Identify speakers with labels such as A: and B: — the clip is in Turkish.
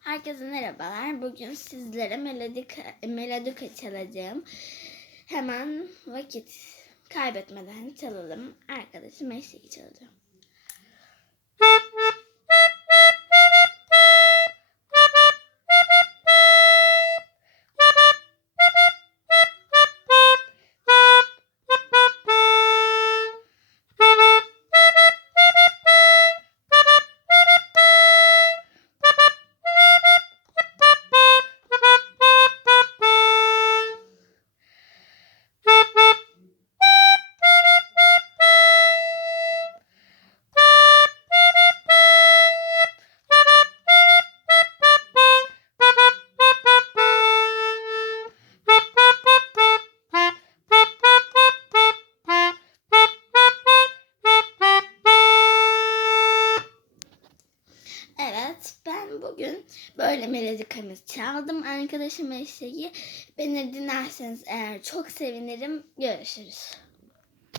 A: Herkese merhabalar. Bugün sizlere melodika, melodika çalacağım. Hemen vakit kaybetmeden çalalım. Arkadaşım eşliği çalacağım. Evet, ben bugün böyle melodikamı çaldım. Arkadaşım eşliği. Beni dinlerseniz eğer çok sevinirim. Görüşürüz.